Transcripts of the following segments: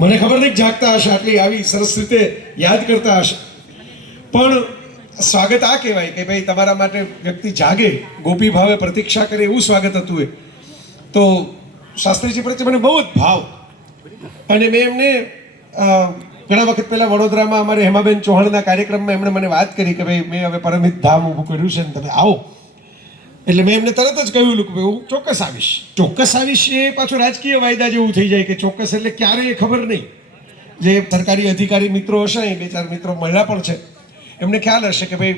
મને ખબર નહીં જાગતા હશે, આટલી આવી સરસ રીતે યાદ કરતા હશે, પણ સ્વાગત આ કહેવાય કે ભાઈ તમારા માટે વ્યક્તિ જાગે, ગોપી ભાવે પ્રતીક્ષા કરે, એવું સ્વાગત હતું એ. તો શાસ્ત્રીજી પ્રત્યે મને બહુ જ ભાવ, અને મેં એમને ઘણા વખત પહેલા વડોદરામાં અમારે હેમાબેન ચૌહાણના કાર્યક્રમમાં એમણે મને વાત કરી કે ભાઈ મેં હવે પરમિત ધામ ઊભું કર્યું છે ને તમે આવો. એટલે મેં એમને તરત જ કહ્યું કે હું ચોક્કસ આવીશ. ચોક્કસ આવીશ એ પાછું રાજકીય વાયદા જેવું થઈ જાય કે ચોક્કસ એટલે ક્યારે એ ખબર નહીં. જે સરકારી અધિકારી મિત્રો હશે, એ બે ચાર મિત્રો મહિલા પણ છે, એમને ખ્યાલ હશે કે ભાઈ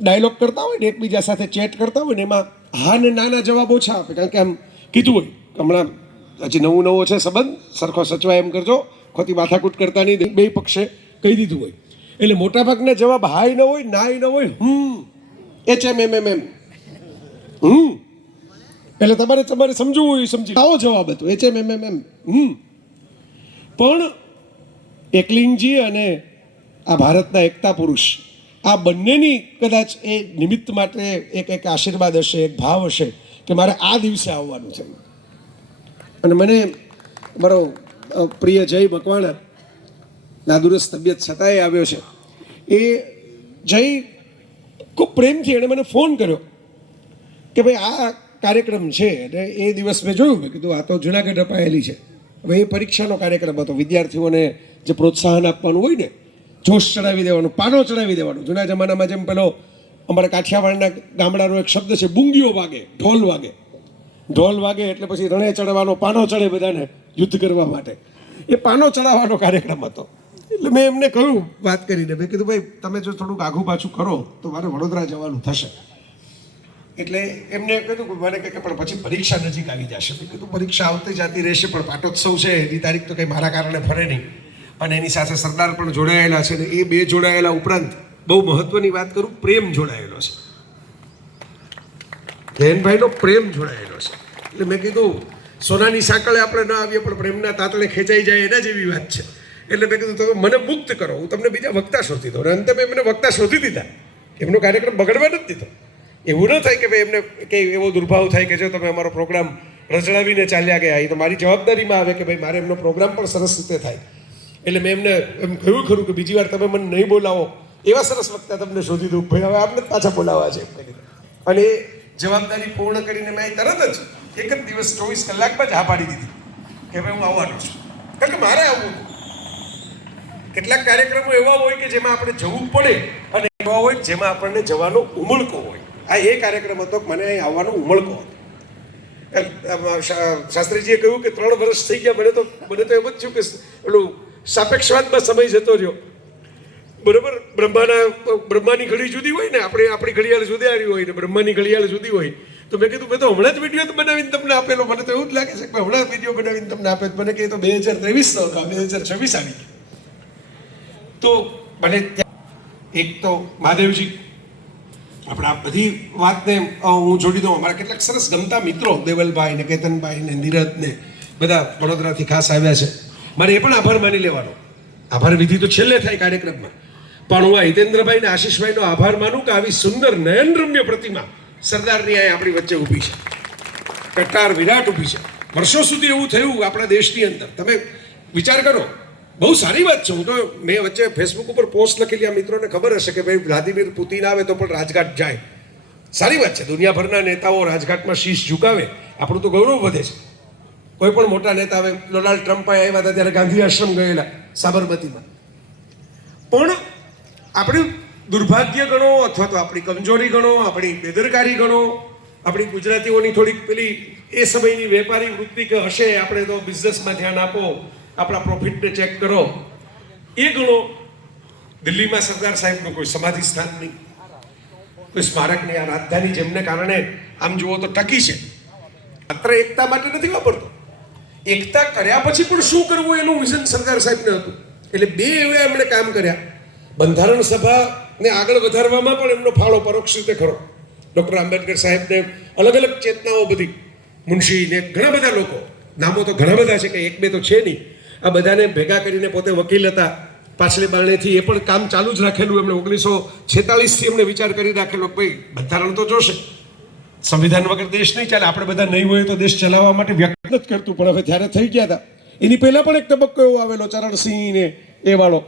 ડાયલોગ કરતા હોય ને એકબીજા સાથે ચેટ કરતા હોય ને એમાં હા ને નાના જવાબ ઓછા આપે, કારણ કે આમ કીધું હોય હમણાં હજી નવો છે સંબંધ, સરખો સચવાય એમ કરજો, ખોટી માથાકૂટ કરતા નહીં, બે પક્ષે કહી દીધું હોય. એટલે મોટાભાગના જવાબ હાય ન હોય, નાય ન હોય, HMMMM એટલે તમારે સમજવું હોય સમજી આવો જવાબ હતો, HMMMM. પણ એકલિંગજી અને આ ભારતના એકતા પુરુષ, આ બંનેની કદાચ એ નિમિત્ત માટે એક આશીર્વાદ હશે, એક ભાવ હશે કે મારે આ દિવસે આવવાનું છે. અને મને મારો પ્રિય જય મકવાણા નાદુરસ્ત તબિયત છતાંય આવ્યો છે. એ જય ખૂબ પ્રેમથી એણે મને ફોન કર્યો કે ભાઈ આ કાર્યક્રમ છે, અને એ દિવસ મેં જોયું, મેં કીધું આ તો જુનાગઢ અપાયેલી છે. હવે એ પરીક્ષાનો કાર્યક્રમ હતો, વિદ્યાર્થીઓને જે પ્રોત્સાહન આપવાનું હોય ને, જોશ ચડાવી દેવાનું, પાનો ચડાવી દેવાનું. જૂના જમાનામાં જેમ પેલો અમારા કાઠિયાવાડના ગામડાનો એક શબ્દ છે, બુંગીઓ વાગે, ઢોલ વાગે એટલે પછી રણે ચડવાનો, પાનો ચડે બધાને યુદ્ધ કરવા માટે. એ પાનો ચડાવવાનો કાર્યક્રમ હતો. એટલે મેં એમને કહ્યું વાત કરીને, મેં કીધું ભાઈ તમે જો થોડુંક આઘું પાછું કરો તો મારે વડોદરા જવાનું થશે. એટલે એમને કીધું કે મને કે પણ પછી પરીક્ષા નજીક આવી જશે. મેં કીધું પરીક્ષા આવતી જતી રહેશે, પણ પાટોત્સવ છે એની તારીખ તો કંઈ મારા કારણે ફરે નહીં, અને એની સાથે સરદાર પણ જોડાયેલા છે. ને એ બે જોડાયેલા ઉપરાંત બહુ મહત્વની વાત કરું, પ્રેમ જોડાયેલો છે, જયંતભાઈનો પ્રેમ જોડાયેલો છે. એટલે મેં કીધું સોનાની સાંકળે આપણે ન આવીએ પણ પ્રેમના તાતણે ખેંચાઈ જાય એના જેવી વાત છે. એટલે મેં કીધું તમે મને મુક્ત કરો, હું તમને બીજા વક્તા શોધી દઉં. અને અંતે મેં એમને વક્તા શોધી દીધા, એમનો કાર્યક્રમ બગડવા નથી દીધો. એવું ન થાય કે ભાઈ એમને કંઈ એવો દુર્ભાવ થાય કે જો તમે અમારો પ્રોગ્રામ રચડાવીને ચાલ્યા ગયા. એ તો મારી જવાબદારીમાં આવે કે ભાઈ મારે એમનો પ્રોગ્રામ પણ સરસ રીતે થાય. એટલે મેં એમને એમ કહ્યું ખરું કે બીજી વાર તમે મને નહીં બોલાવો, એવા સરસ વક્તા તમને શોધી દઉં, ભાઈ હવે આમને પાછા બોલાવવા છે. અને એ જવાબદારી પૂર્ણ કરીને મેં તરત જ એક જ દિવસ 24 કલાકમાં જ હા પાડી દીધી કે ભાઈ હું આવવાનો છું, કારણ કે મારે આવવું. કેટલાક કાર્યક્રમો એવા હોય કે જેમાં આપણે જવું પડે, અને એવા હોય જેમાં આપણને જવાનો ઉમળકો હોય. આ એ કાર્યક્રમ હતો કે મને અહીં આવવાનો ઉમળકો હતો. શાસ્ત્રીજીએ કહ્યું કે 3 વર્ષ થઈ ગયા, મને તો એમ જ થયું કે પેલું સાપેક્ષવાદમાં સમય જતો રહ્યો. બરોબર, બ્રહ્માની ઘડી જુદી હોય ને, આપણી ઘડિયાળ જુદી આવી હોય ને બ્રહ્માની ઘડિયાળ જુદી હોય. તો મેં કીધું મેં તો હમણાં જ વિડીયો બનાવીને તમને આપેલો, મને તો એવું જ લાગે છે કે હમણાં વિડીયો બનાવીને તમને આપે. મને કહે તો 2023 હતો, 2026 આવી ગયો. તો મને એક તો મહાદેવજી, આપણે આ બધી વાતને હું જોડી દઉં. અમારા કેટલાક સરસ ગમતા મિત્રો, દેવલભાઈ ને કેતનભાઈ ને નીરજ ને બધા વડોદરાથી ખાસ આવ્યા છે. મારે એ પણ આભાર માની લેવાનો. આભાર વિધિ તો છેલ્લે થાય કાર્યક્રમમાં, પણ હું આ હિતેન્દ્રભાઈ ને આશીષભાઈનો આભાર માનું કે આવી સુંદર નયનરમ્ય પ્રતિમા સરદારની અહીં આપણી વચ્ચે ઊભી છે, કટ્ટાર વિરાટ ઊભી છે. વર્ષો સુધી એવું થયું આપણા દેશની અંદર, તમે વિચાર કરો. બહુ સારી વાત છે. હું તો મેં વચ્ચે ફેસબુક ઉપર પોસ્ટ લખેલી, આ મિત્રોને ખબર હશે કે ભાઈ વ્લાદિમીર પુતિન આવે તો પણ રાજઘાટ જાય. સારી વાત છે, દુનિયાભરના નેતાઓ રાજઘાટમાં શીશ ઝુકાવે, આપણું તો ગૌરવ વધે છે. કોઈ પણ મોટા નેતા આવે, ડોનાલ્ડ ટ્રમ્પ આવ્યા હતા ત્યારે ગાંધી આશ્રમ ગયેલા સાબરમતીમાં. પણ આપણી દુર્ભાગ્ય ગણો અથવા તો આપણી કમજોરી ગણો, આપણી બેદરકારી ગણો, આપણી ગુજરાતીઓની થોડીક પેલી એ સમયની વેપારી વૃત્તિ કે હશે આપણે તો બિઝનેસમાં ધ્યાન આપો, આપણા પ્રોફિટને ચેક કરો, એ ગણો. દિલ્હીમાં સરદાર સાહેબનું કોઈ સમાધિ સ્થાન નહીં, કોઈ સ્મારક નહીં. આ રાજધાની જેમને કારણે આમ જુઓ તો ટકી છે, માત્ર એકતા માટે નથી વાપરતો. એકતા કર્યા પછી પણ શું કરવું એનું વિઝન સરદાર સાહેબને હતું. એટલે બે એવા એમણે કામ કર્યા. બંધારણ સભાને આગળ વધારવામાં પણ એમનો ફાળો પરોક્ષ રીતે ખરો. ડૉક્ટર આંબેડકર સાહેબને અલગ અલગ ચેતનાઓ બધી, મુનશીને ઘણા બધા લોકો, નામો તો ઘણા બધા છે કે એક બે તો છે નહીં, આ બધાને ભેગા કરીને પોતે વકીલ હતા પાછલી બારણેથી, એ પણ કામ ચાલુ જ રાખેલું. એમણે 1946થી એમણે વિચાર કરી રાખેલો ભાઈ બંધારણ તો જોશે, સંવિધાન વગર દેશ નહીં ચાલે. આપણે બધા નહીં હોય તો દેશ ચલાવવા માટે વ્યક્ત જ કરતું, પણ હવે જ્યારે થઈ ગયા હતા એની પહેલાં પણ એક તબક્કો એવો આવેલો ચરણસિંહ ને એ વાળો,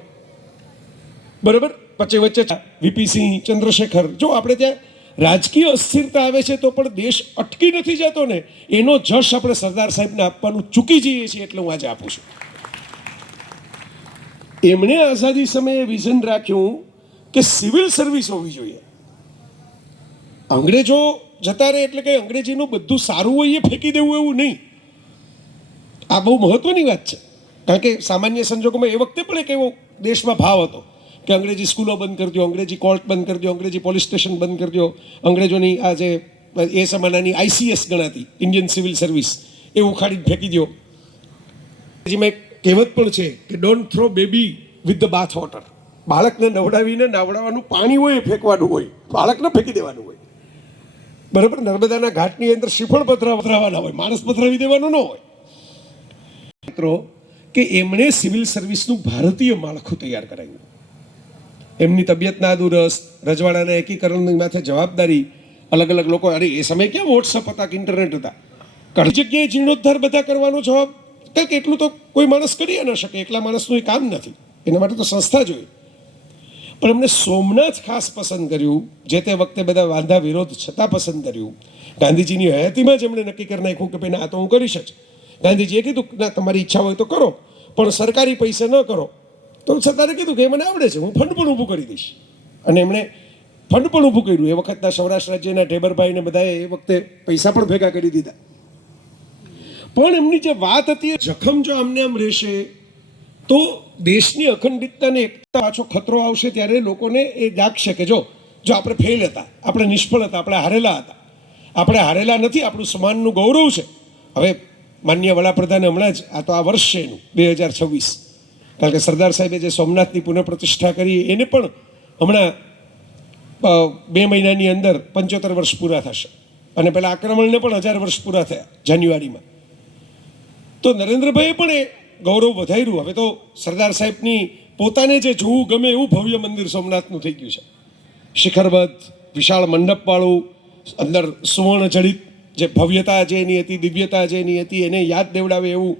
બરાબર. પછી વચ્ચે વીપી સિંહ, ચંદ્રશેખર. જો આપણે ત્યાં રાજકીય અસ્થિરતા આવે છે તો પણ દેશ અટકી નથી જતો ને, એનો જશ આપણે સરદાર સાહેબને આપવાનું ચૂકી જઈએ છીએ, એટલે હું આજે આપું છું. એમણે આઝાદી સમયે વિઝન રાખ્યું કે સિવિલ સર્વિસ હોવી જોઈએ. અંગ્રેજો જતા રહે એટલે કે અંગ્રેજીનું બધું સારું હોય એ ફેંકી દેવું એવું નહીં. આ બહુ મહત્વની વાત છે, કારણ કે સામાન્ય સંજોગોમાં એ વખતે પણ એક એવો દેશમાં ભાવ હતો કે અંગ્રેજી સ્કૂલો બંધ કરી દો, અંગ્રેજી કોર્ટ બંધ કરી દો, અંગ્રેજી પોલીસ સ્ટેશન બંધ કરી દો, અંગ્રેજોની આ જે એ જમાનાની ICS ગણાતી ઇન્ડિયન સિવિલ સર્વિસ એ ઉખાડીને ફેંકી દો. અંગ્રેજીમાં એક કહેવત પણ છે કે don't throw baby with the bath water. બાળકને નવડાવીને નાવડાવવાનું પાણી હોય એ ફેંકવાનું હોય, બાળકને ફેંકી દેવાનું હોય. બરાબર. નર્મદાના ઘાટની અંદર શ્રીફળ પધરાવાના હોય, માણસ પધરાવી દેવાનો ન હોય. મિત્રો કે એમણે સિવિલ સર્વિસનું ભારતીય માળખું તૈયાર કરાવ્યું. એમની તબિયતના દુરસ્ત, રજવાડાના એકીકરણની માથે જવાબદારી અલગ અલગ લોકો. અરે એ સમયે ક્યાં વોટ્સઅપ હતા કે ઇન્ટરનેટ હતા? ઘણી જગ્યાએ જીર્ણોદ્ધાર બધા કરવાનો જવાબ, કંઈક એટલું તો કોઈ માણસ કરી ન શકે, એકલા માણસનું એ કામ નથી, એના માટે તો સંસ્થા જોઈએ. પણ એમને સોમનાથ ખાસ પસંદ કર્યું, જે તે વખતે બધા વાંધા વિરોધ છતાં પસંદ કર્યું. ગાંધીજીની હયાતીમાં જ એમણે નક્કી કરી નાખ્યું કે ભાઈ આ તો હું કરીશ જ. ગાંધીજીએ કીધું ના, તમારી ઈચ્છા હોય તો કરો, પણ સરકારી પૈસા ન કરો. તો સરકારે કીધું કે એ મને આવડે છે, હું ફંડ પણ ઊભું કરી દઈશ. અને એમણે ફંડ પણ ઊભું કર્યું. એ વખતના સૌરાષ્ટ્ર રાજ્યના ઢેબરભાઈને બધાએ એ વખતે પૈસા પણ ભેગા કરી દીધા. પણ એમની જે વાત હતી, જખમ જો આમને આમ રહેશે તો દેશની અખંડિતતાને એકતા પાછો ખતરો આવશે, ત્યારે લોકોને એ જાગશે કે જો આપણે ફેલ હતા, આપણે નિષ્ફળ હતા, આપણે હારેલા હતા. આપણે હારેલા નથી, આપણું સમાનનું ગૌરવ છે. હવે માનનીય વડાપ્રધાને હમણાં જ, આ તો આ વર્ષ છે એનું 2026, કારણ કે સરદાર સાહેબે જે સોમનાથની પુનઃપ્રતિષ્ઠા કરી એને પણ હમણાં 2 મહિનાની અંદર 75 વર્ષ પૂરા થશે. અને પેલા આક્રમણને પણ 1000 વર્ષ પૂરા થયા જાન્યુઆરીમાં. તો નરેન્દ્રભાઈએ પણ એ ગૌરવ વધાર્યું. હવે તો સરદાર સાહેબની પોતાને જે જોવું ગમે એવું ભવ્ય મંદિર સોમનાથનું થઈ ગયું છે. શિખરબદ્ધ, વિશાળ મંડપવાળું, અંદર સુવર્ણ જડિત જે ભવ્યતા જે એની હતી, દિવ્યતા જે એની હતી, એને યાદ દેવડાવે એવું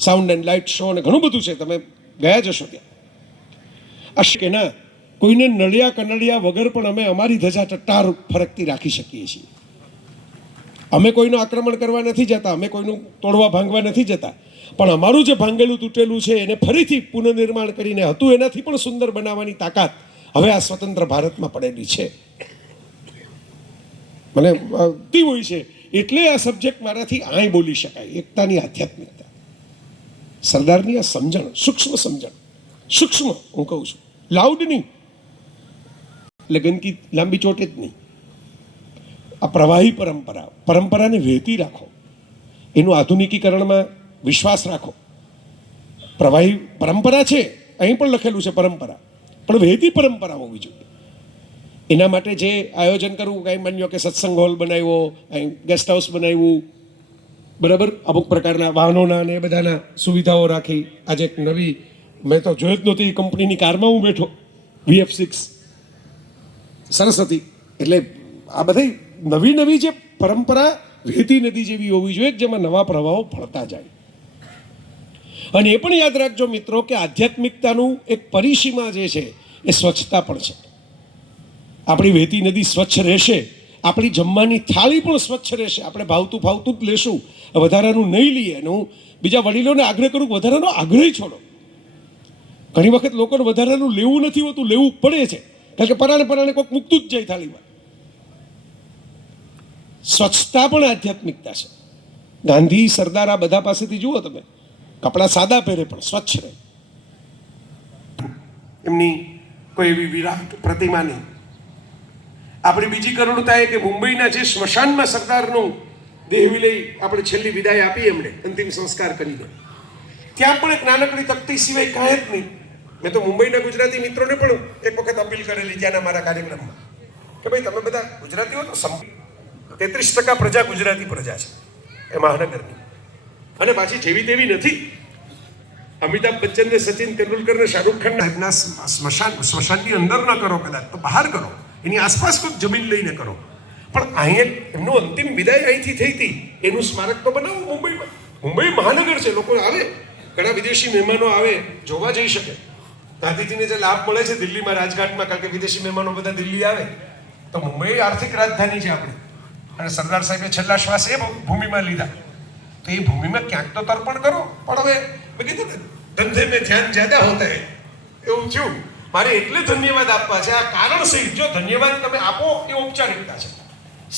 સાઉન્ડ એન્ડ લાઇટ શો અને ઘણું બધું છે. તમે ગયા જશો ત્યાં. કે ના, કોઈને નળિયા કનડિયા વગર પણ અમે અમારી ધજા ટટ્ટાર ફરકતી રાખી શકીએ છીએ. અમે કોઈનું આક્રમણ કરવા નથી જતા, અમે કોઈનું તોડવા ભાંગવા નથી જતા, પણ અમારું જે ભાંગેલું તૂટેલું છે એને ફરીથી પુનઃનિર્માણ કરીને હતું એનાથી પણ સુંદર બનાવવાની તાકાત હવે આ સ્વતંત્ર ભારતમાં પડેલી છે. મને અતિ હોય છે એટલે આ સબ્જેક્ટ મારાથી આય બોલી શકાય. એકતાની આધ્યાત્મિકતા, સરદારની આ સમજણ, સૂક્ષ્મ સમજણ, સૂક્ષ્મ હું કહું છું, લાઉડ નહીં, લગનકી લાંબી ચોટે જ નહીં. આ પ્રવાહી પરંપરાને વહેતી રાખો, એનું આધુનિકીકરણમાં વિશ્વાસ રાખો. પ્રવાહી પરંપરા છે, અહીં પણ લખેલું છે પરંપરા, પણ વહેતી પરંપરા હોવી જોઈએ. એના માટે જે આયોજન કરવું, કાંઈ માન્યો કે સત્સંગ હોલ બનાવ્યો, અહીં ગેસ્ટ હાઉસ બનાવ્યું, બરાબર, અમુક પ્રકારના વાહનોના અને બધાના સુવિધાઓ રાખી. આજે એક નવી, મેં તો જોઈ જ નહોતી, કંપનીની કારમાં હું બેઠો, VF6 સરસ હતી. એટલે આ બધી નવી જે પરંપરા વહેતી નદી જેવી હોવી જોઈએ, જેમાં નવા પ્રવાહો ભળતા જાય. અને એ પણ યાદ રાખજો મિત્રો કે આધ્યાત્મિકતાનું એક પરિસીમા જે છે એ સ્વચ્છતા પણ છે. આપણી વહેતી નદી સ્વચ્છ રહેશે, આપણી જમવાની થાળી પણ સ્વચ્છ રહેશે. આપણે ભાવતું ફાવતું જ લેશું, વધારાનું નહીં લઈએ. અને હું બીજા વડીલોને આગ્રહ કરું, વધારાનો આગ્રહ છોડો. ઘણી વખત લોકોને વધારાનું લેવું નથી હોતું, લેવું પડે છે, કારણ કે પરાણે કોઈક મૂકતું જ જાય થાળીમાં. સ્વચ્છતા પણ આધ્યાત્મિકતા છે. ગાંધી, સરદાર, આ બધા પાસેથી જુઓ તમે, કપડાં સાદા પહેરે પણ સ્વચ્છ રહે. એમની કોઈ એવી વિરાટ પ્રતિમા નહીં. આપણી બીજી કરુણતા એ કે મુંબઈના જે સ્મશાનમાં સરદારનું દેહ વિલય આપણે છેલ્લી વિદાય આપી એમણે અંતિમ સંસ્કાર કરીને, ત્યાં પણ એક નાનકડી તકતી સિવાય કાંઈ જ નહીં. મેં તો મુંબઈના ગુજરાતી મિત્રોને પણ એક વખત અપીલ કરેલી ત્યાંના મારા કાર્યક્રમમાં કે ભાઈ તમે બધા ગુજરાતીઓ તો 33% પ્રજા ગુજરાતી પ્રજા છે એ મહાનગરની, અને પાછી જેવી તેવી નથી. અમિતાભ બચ્ચન ને સચિન તેંડુલકર ને શાહરૂખ ખાનના સ્મશાનની અંદર ન કરો, કદાચ તો બહાર કરો, એની આસપાસ કોઈક જમીન લઈને કરો, પણ અહીંયા એમનું અંતિમ વિદાય અહીંથી થઈ હતી એનું સ્મારક તો બનાવો મુંબઈમાં. મુંબઈ મહાનગર છે, લોકો આવે, ઘણા વિદેશી મહેમાનો આવે, જોવા જઈ શકે. ગાંધીજીને જે લાભ મળે છે દિલ્હીમાં રાજઘાટમાં, કારણ કે વિદેશી મહેમાનો બધા દિલ્હી આવે, તો મુંબઈ આર્થિક રાજધાની છે આપણી, અને સરદાર સાહેબે છેલ્લા શ્વાસ એ ભૂમિમાં લીધા. તો એ ભૂમિમાં ક્યાંક તો તર્પણ કરો. પણ હવે મેં કીધું ને, ધંધે મેં ધ્યાન જ્યાદા હોતા હે, એવું થયું. મારે એટલે ધન્યવાદ આપવા છે. આ કારણ સહિત જો ધન્યવાદ તમે આપો એ ઔપચારિકતા છે,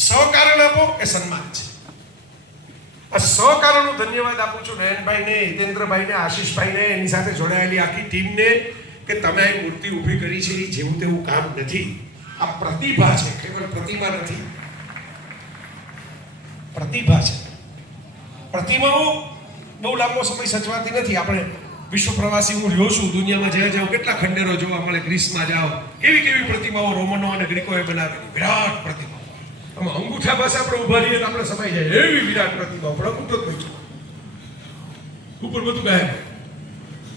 સહકારણ આપો એ સન્માન છે. આ સહકારણનો ધન્યવાદ આપું છું નયનભાઈને, હિતેન્દ્રભાઈને, આશીષભાઈને, એની સાથે જોડાયેલી આખી ટીમને, કે તમે આ મૂર્તિ ઊભી કરી છે. એ જેવું તેવું કામ નથી, આ પ્રતિભા છે. કેવળ પ્રતિભા નથી, પ્રતિભા છે. પ્રતિમાઓ બહુ લાંબો સમય સચવાતી નથી. આપણે વિશ્વ પ્રવાસી હું રહ્યો છું, દુનિયામાં જ્યાં જાઓ કેટલા ખંડેરો જોવા મળે. ગ્રીસમાં જાઓ, કેવી કેવી પ્રતિમાઓ રોમનો અને ગ્રીકોએ બનાવેલી, વિરાટ પ્રતિમા. આમાં અંગૂઠા પાસે આપણે ઉભા રહીએ તો આપણે સમાઈ જાય એવી વિરાટ પ્રતિમા. પણ અંગૂઠો જ નહીં, ઉપર બધું ગાયબ,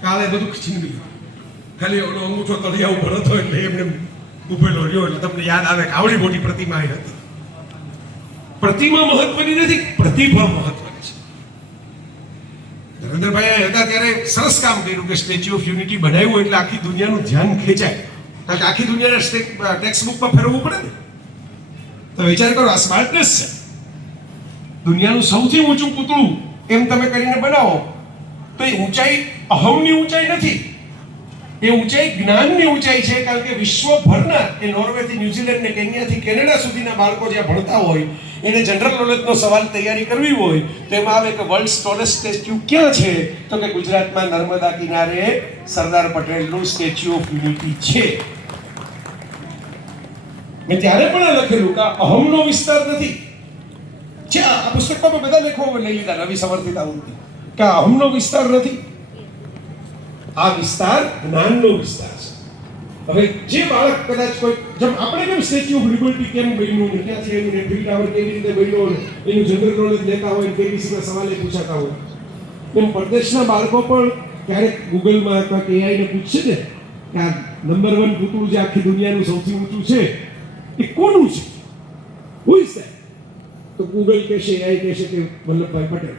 કાલે બધું છીનવી, ખાલી ઓલો અંગૂઠો તળિયા ઉપર હતો એટલે એમને ઉભેલો રહ્યો. એટલે તમને યાદ આવે કે આવડી મોટી પ્રતિમા એ હતી. પ્રતિમા મહત્વની નથી, પ્રતિભા મહત્વની છે. ધર્મેન્દ્રભાઈ હતા ત્યારે સરસ કામ કર્યું કે સ્ટેચ્યુ ઓફ યુનિટી બનાવ્યું એટલે આખી દુનિયાનું ધ્યાન ખેંચાય. કારણ કે આખી દુનિયાને ટેક્સ્ટ બુકમાં ફેરવવું પડે ને. તો વિચાર કરો, આ સ્માર્ટનેસ છે. દુનિયાનું સૌથી ઊંચું પૂતળું એમ તમે કરીને બનાવો તો એ ઊંચાઈ અહમની ઊંચાઈ નથી, એ ઊંચાઈ જ્ઞાનની ઊંચાઈ છે. કારણ કે વિશ્વભરના, એ નોર્વેથી ન્યુઝીલેન્ડ ને કેન્યાથી કેનેડા સુધીના બાળકો જ્યાં ભણતા હોય, એને જનરલ નોલેજનો સવાલ તૈયારી કરવી હોય તો એમાં આવે કે વર્લ્ડ ટોલેસ્ટ સ્ટેચ્યુ ક્યાં છે? તો કે ગુજરાતમાં નર્મદા કિનારે સરદાર પટેલનું સ્ટેચ્યુ ઓફ યુનિટી છે. મેં ત્યારે પણ લખેલું કે અહમનો વિસ્તાર નથી. છે આ પુસ્તકમાં બધા લેખો લઈ લીધા નવી સમર્થિત આવૃત્તિ, કે અહમનો વિસ્તાર નથી, આ વિસ્તાર જ્ઞાનનો વિસ્તાર છે. હવે જે બાળક કદાચ કોઈ, જેમ આપણે કેમ સ્ટેચ્યુ ઓફ લિબર્ટી કેમ બન્યું ને ક્યાંથી આવ્યું ને એફિલ ટાવર કેવી રીતે બન્યો ને એનું જનરલ નોલેજ લેતા હોય, કેબીસીના સવાલે પૂછાતા હોય, એમ પરદેશના બાળકો પણ ક્યારેક ગૂગલમાં અથવા કે એઆઈને પૂછશે ને કે આ નંબર 1 પૂતળું જે આખી દુનિયાનું સૌથી ઊંચું છે એ કોનું છે, હુ ઇઝ ધેટ? તો ગૂગલ કહેશે, એઆઈ કહેશે કે વલ્લભભાઈ પટેલ.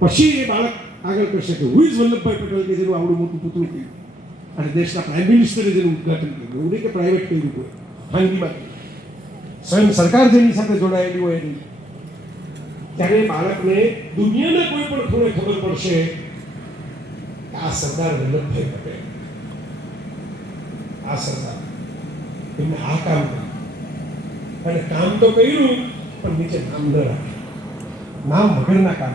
પછી એ બાળક આગળ કહેશે કે હુ ઇઝ વલ્લભભાઈ પટેલ, કે જેનું આવડું મોટું પૂતળું કર્યું અને દેશના પ્રાઇમ મિનિસ્ટરે જેનું ઉદઘાટન કર્યું. એવું નહીં કે પ્રાઇવેટ કર્યું હોય, ખાનગીમાં સ્વયં સરકાર જેની સાથે જોડાયેલી હોય એની. ત્યારે બાળકને દુનિયાના કોઈ પણ ખૂણે ખબર પડશે કે આ સરદાર વલ્લભભાઈ પટેલ, આ સરદાર એમને આ કામ કર્યું. અને કામ તો કર્યું પણ નીચે નામ ન રાખ્યું, નામ વગરના કામ.